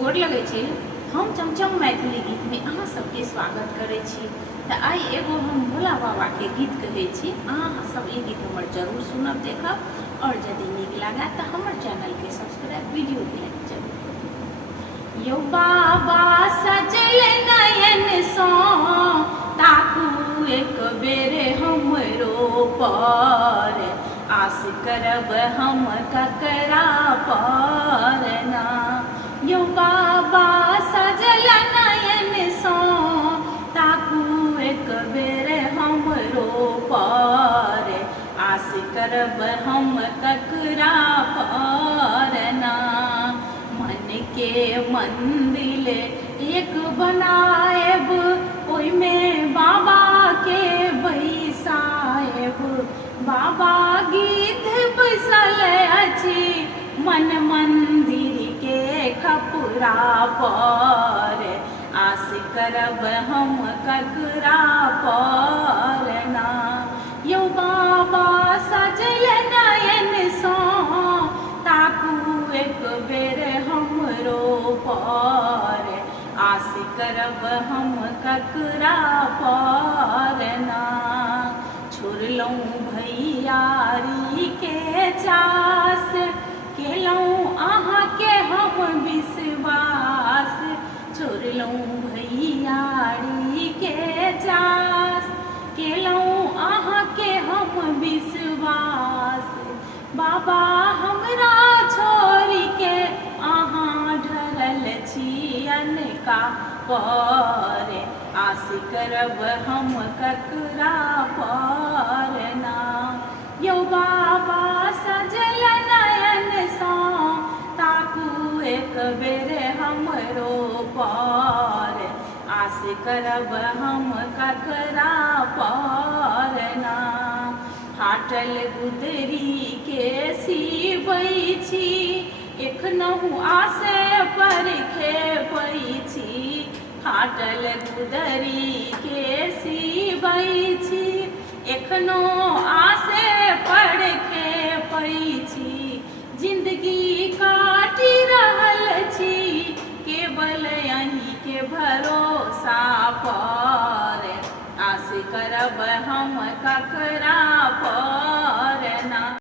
गोर लगै छी। हम चमचम मैथिली गीत में अहाँ सबके स्वागत करै छी। तऽ आइ एगो हम भोला बाबा के गीत कहै छी। अहाँ सब ई गीत हमर जरूर सुनब, देखब और यदि नीक लागै तऽ हमर चैनल के सब्सक्राइब, वीडियो के लाइक जरूर करू। यौ बाबा सजल नयन सँ ताकू एक बेर हमरो पर, आस करब हम ककरा पर ना। यौ बाबा सजल नयन सँ ताकू एक बेर हमरो पर, आस करब हम ककरा पर ना। मन के मंदिर एक बनाएब, ओइमे बाबा के बैसाएब। बाबा गीत बैसल अछि मन मंदिर के खपुरा पर, आस करब हम ककरा पर ना। यौ बाबा सजल नयन सँ ताकू एक बेर हमरो पर, आस करब हम ककरा पर ना। छोड़लहुँ भैयारी के चास, केलहुँ अहाँके हम विश्वास। छोड़लहुँ भैयारी के चास, केलहुँ अहाँके हम विश्वास। बाबा हमरा छोड़ि के अहाँ ढरल छी अनका पर, आस करब हम ककरा पर ना। यौ बाबा सजल नयन सँ ताकू एक बेर हमरो पर, आस करब हम ककरा पर ना। फाटल गुदरी के सीबै छी, एखनहु आसे पर खेपै छी। फाटल गुदरी के सीबै छी, एखनो आसे पर खेपै छी। जिंदगी काटि रहल छी केवल अहीं के भरोसा पर, आस करब हम ककरा